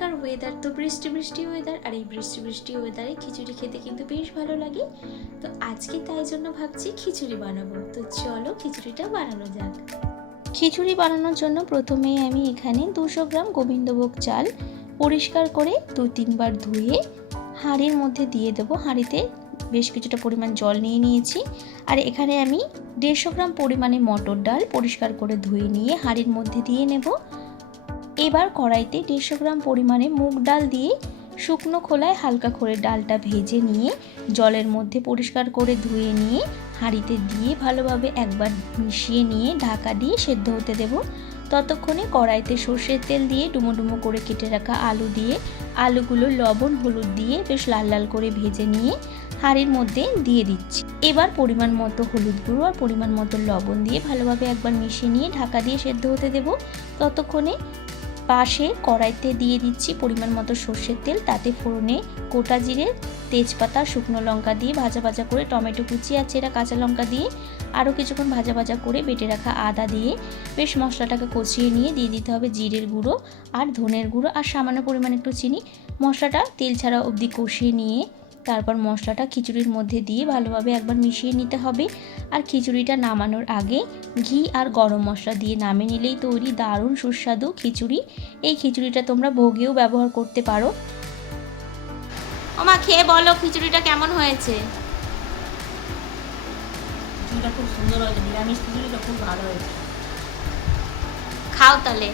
এখনকার ওয়েদার তো বৃষ্টি বৃষ্টি ওয়েদার, আর এই বৃষ্টি বৃষ্টি ওয়েদারে খিচুড়ি খেতে কিন্তু বেশ ভালো লাগে। তো আজকে তাই জন্য ভাবছি খিচুড়ি বানাবো। তো চলো খিচুড়িটা বানানো যাক। খিচুড়ি বানানোর জন্য প্রথমেই আমি এখানে 200 গ্রাম গোবিন্দভোগ চাল পরিষ্কার করে 2-3 বার ধুয়ে হাঁড়ির মধ্যে দিয়ে দেবো। হাঁড়িতে বেশ কিছুটা পরিমাণ জল নিয়ে নিয়েছি। আর এখানে আমি 150 গ্রাম পরিমাণে মটর ডাল পরিষ্কার করে ধুয়ে নিয়ে হাঁড়ির মধ্যে দিয়ে নেব। এবার কড়াইতে 150 গ্রাম পরিমাণে মুগ ডাল দিয়ে শুকনো খোলায় হালকা করে ডালটা ভেজে নিয়ে জলের মধ্যে পরিষ্কার করে ধুয়ে নিয়ে হাঁড়িতে দিয়ে ভালোভাবে একবার মিশিয়ে নিয়ে ঢাকা দিয়ে সেদ্ধ হতে দেব। ততক্ষণে কড়াইতে সর্ষের তেল দিয়ে ডুমো ডুমো করে কেটে রাখা আলু দিয়ে আলুগুলো লবণ হলুদ দিয়ে বেশ লাল লাল করে ভেজে নিয়ে হাঁড়ির মধ্যে দিয়ে দিচ্ছি। এবার পরিমাণ মতো হলুদ গুঁড়ো আর পরিমাণ মতো লবণ দিয়ে ভালোভাবে একবার মিশিয়ে নিয়ে ঢাকা দিয়ে সেদ্ধ হতে দেব। ততক্ষণে পাশে কড়াইতে দিয়ে দিচ্ছি পরিমাণ মতো সর্ষের তেল, তাতে ফোড়নে গোটা জিরে, তেজপাতা, শুকনো লঙ্কা দিয়ে ভাজা ভাজা করে টমেটো কুচি আর চেরা কাঁচা লঙ্কা দিয়ে আরও কিছুক্ষণ ভাজা ভাজা করে বেটে রাখা আদা দিয়ে বেশ মশলাটাকে কষিয়ে নিয়ে দিয়ে দিতে হবে জিরের গুঁড়ো আর ধনের গুঁড়ো আর সামান্য পরিমাণ একটু চিনি। মশলাটা তেল ছাড়া অবধি কষিয়ে নিয়ে তারপর মশলাটা খিচুড়ির মধ্যে দিয়ে ভালোভাবে একবার মিশিয়ে নিতে হবে। আর খিচুড়িটা নামানোর আগে ঘি আর গরম মশলা দিয়ে নামিয়ে নিলেই তৈরি দারুণ সুস্বাদু খিচুড়ি। এই খিচুড়িটা তোমরা ভোগেও ব্যবহার করতে পারো। ওমা খেয়ে বলো খিচুড়িটা কেমন হয়েছে? খিচুড়িটা খুব সুন্দর হয়েছে, নিরামিষ খিচুড়িটা খুব ভালো হয়েছে। খাও তাহলে।